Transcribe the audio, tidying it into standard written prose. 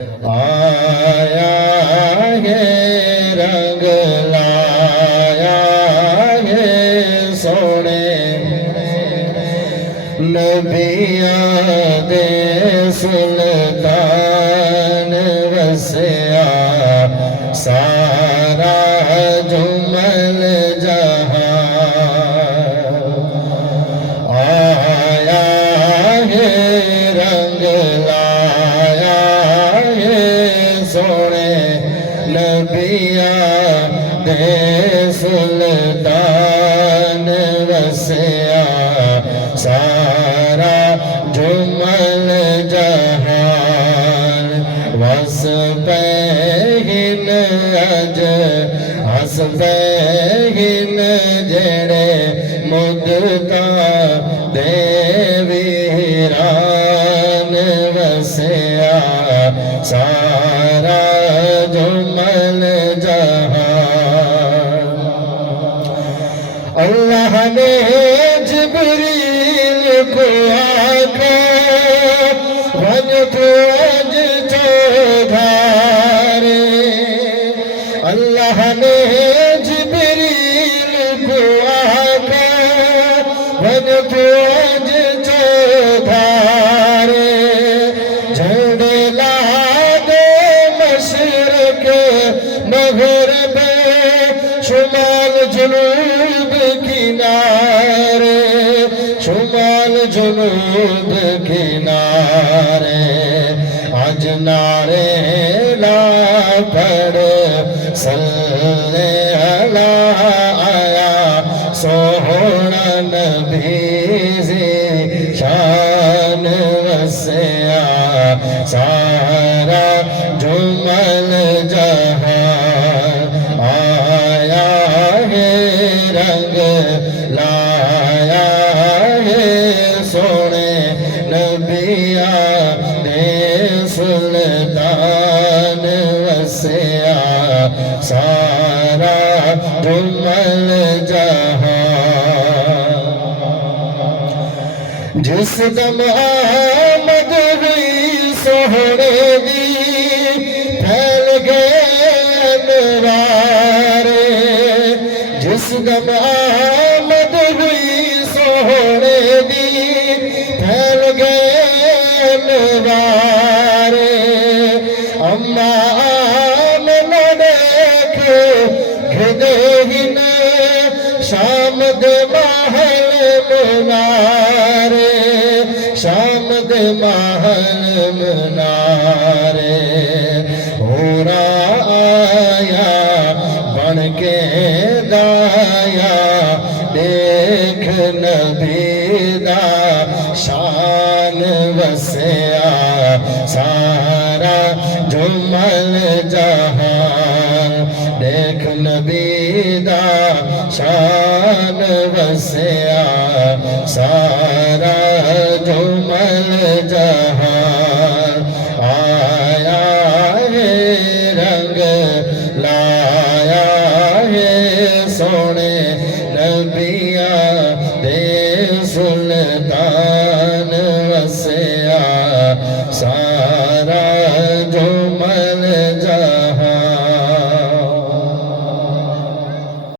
आया है रंग लाया है सोने नबियां दे सुल्तान वसया सारा जुमल जहां आया है रंग लाया है सोने नबियां दे सुल्तान वसया सारा जुमल जहान वस पहिन अज हस पहिन जेड़े मुदता देवीरान वसया सारा जुमल जहान अल्लाह ने जिब्रील को आका वन को अज चौधारे अल्लाह ने जिब्रील को आका वन को अज चौधारे झंडे ला दे मशरक मगरब शुमाल जुनूब किनारे शुमाल जुनूब किनारे आज नारे ला पड़ सल्ले अला आया सोहना नबी शान वसया सारा जुमल जहां आया है रंग लाया है सोने नबियां दे सुल्तान वसया सारा जुमल जहां जिस दम आमद हुई सोहने दी फैल गए अनवारे जिस दम आमद हुई सोहने दी फैल गए अनवारे अम्मा आमना देखे घिदे ही न शाम दे महल मुनारे शाम दे महल मुनारे होरा आया बन के दाया देख नबी दा शान वसया सारा जुमल जहान देख नबी दा शान वसया सारा जो